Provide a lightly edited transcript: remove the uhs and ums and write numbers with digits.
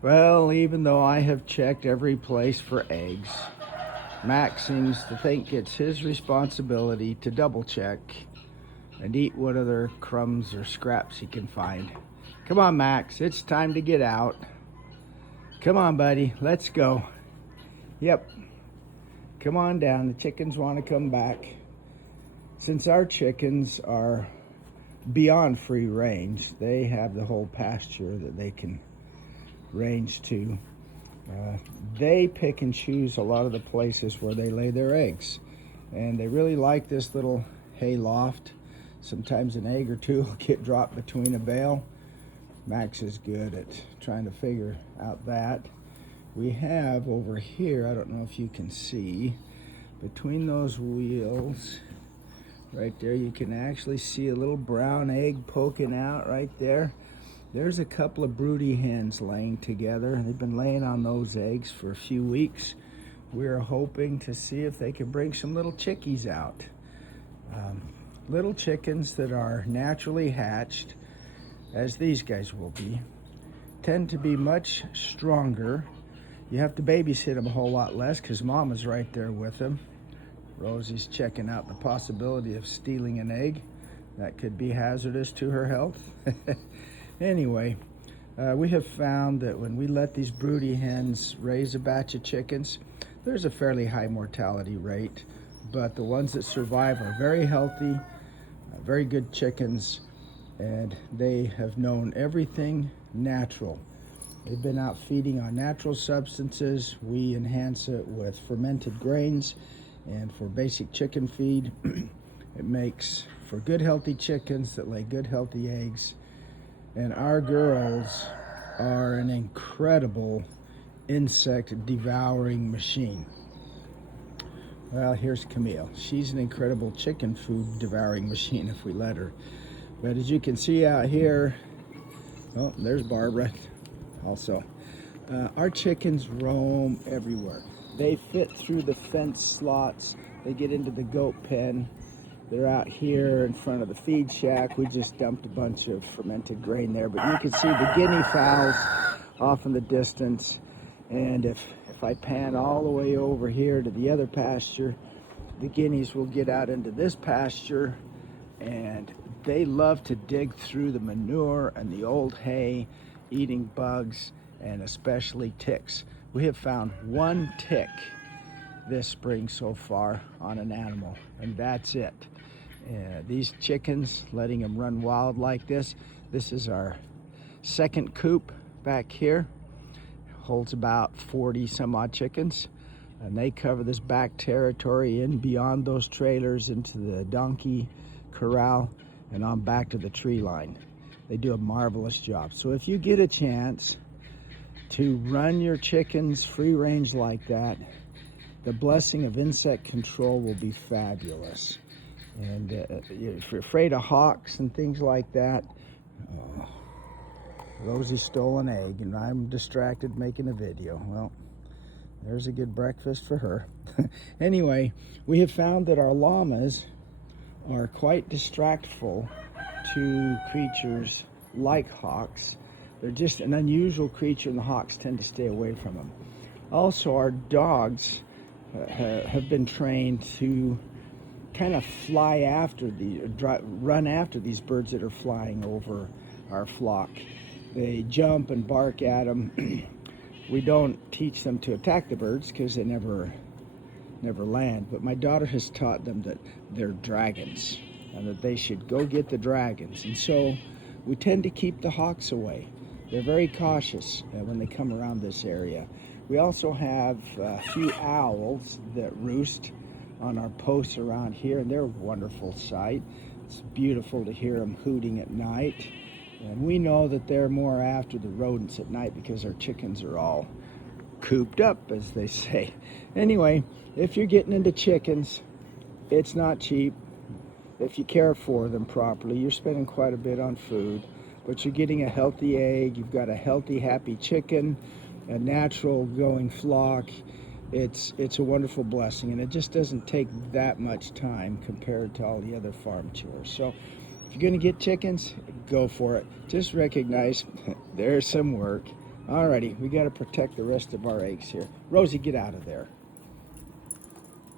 Well, even though I have checked every place for eggs, Max seems to think it's his responsibility to double check and eat what other crumbs or scraps he can find. Come on, Max, it's time to get out. Come on, buddy, let's go. Yep, come on down. The chickens want to come back. Since our chickens are beyond free range, they have the whole pasture that they can range to. They pick and choose a lot of the places where they lay their eggs, and they really like this little hay loft. Sometimes an egg or two will get dropped between a bale. Max is good at trying to figure out that. We have over here, I don't know if you can see, between those wheels right there, you can actually see a little brown egg poking out right there. There's a couple of broody hens laying together. They've been laying on those eggs for a few weeks. We're hoping to see if they can bring some little chickies out. Little chickens that are naturally hatched, as these guys will be, tend to be much stronger. You have to babysit them a whole lot less because Mama's right there with them. Rosie's checking out the possibility of stealing an egg. That could be hazardous to her health. Anyway, we have found that when we let these broody hens raise a batch of chickens, there's a fairly high mortality rate, but the ones that survive are very healthy, very good chickens, and they have known everything natural. They've been out feeding on natural substances. We enhance it with fermented grains, and for basic chicken feed, it makes for good healthy chickens that lay good healthy eggs. And our girls are an incredible insect devouring machine. Well, here's Camille. She's an incredible chicken food devouring machine if we let her. But as you can see out here, oh, there's Barbara also. Our chickens roam everywhere. They fit through the fence slots. They get into the goat pen. They're out here in front of the feed shack. We just dumped a bunch of fermented grain there, but you can see the guinea fowls off in the distance. And if I pan all the way over here to the other pasture, the guineas will get out into this pasture, and they love to dig through the manure and the old hay, eating bugs and especially ticks. We have found one tick this spring so far on an animal, and that's it. These chickens, letting them run wild like this is our second coop back here. Holds about 40 some odd chickens, and they cover this back territory in beyond those trailers into the donkey corral and on back to the tree line. They do a marvelous job. So if you get a chance to run your chickens free range like that, the blessing of insect control will be fabulous. And if you're afraid of hawks and things like that, Rosie stole an egg and I'm distracted making a video. Well, there's a good breakfast for her. Anyway, we have found that our llamas are quite distractful to creatures like hawks. They're just an unusual creature, and the hawks tend to stay away from them. Also, our dogs have been trained to kind of fly after run after these birds that are flying over our flock. They jump and bark at them. We don't teach them to attack the birds because they never land, but my daughter has taught them that they're dragons and that they should go get the dragons. And so we tend to keep the hawks away. They're very cautious when they come around this area. We also have a few owls that roost on our posts around here, and they're a wonderful sight. It's beautiful to hear them hooting at night. And we know that they're more after the rodents at night because our chickens are all cooped up, as they say. Anyway, if you're getting into chickens, it's not cheap. If you care for them properly, you're spending quite a bit on food, but you're getting a healthy egg. You've got a healthy, happy chicken, a natural going flock. It's a wonderful blessing, and it just doesn't take that much time compared to all the other farm chores. So if you're going to get chickens, go for it. Just recognize there's some work, Alrighty, we got to protect the rest of our eggs here. Rosie, get out of there.